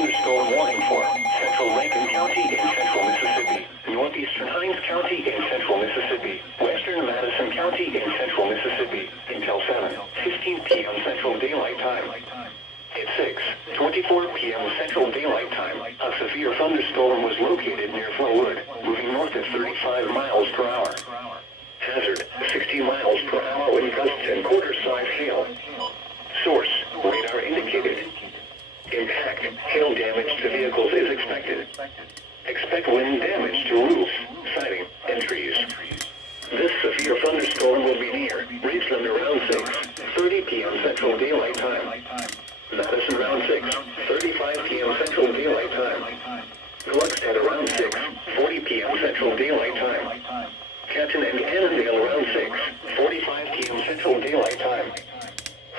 thunderstorm warning for central Lincoln County in central Mississippi, northeastern Hinds County in central Mississippi, western Madison County in central Mississippi, until 7:15 p.m. Central Daylight Time. At 6:24 p.m. Central Daylight Time, a severe thunderstorm was located near Flowood, moving north at 35 miles per hour. Hazard, 60 miles per hour with gusts and quarter-size hail. Source, radar indicated. Impact, hail damage to vehicles is expected. Expect wind damage to roofs, siding, and trees. This severe thunderstorm will be near Ridgeland around 6:30 p.m. Central Daylight Time. Madison around 6:35 p.m. Central Daylight Time. Gluckstadt around 6:40 p.m. Central Daylight Time. Canton and Annandale around 6:45 p.m. Central Daylight Time.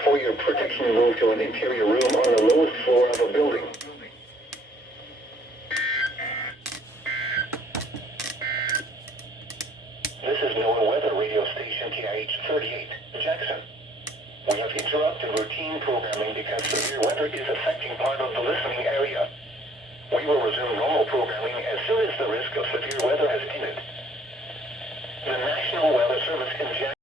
For your protection, move to an interior room on the lowest floor of a building. This is NOAA weather radio station KIH38, Jackson. We have interrupted routine programming because severe weather is affecting part of the listening area. We will resume normal programming as soon as the risk of severe weather has ended. The National Weather Service in Jackson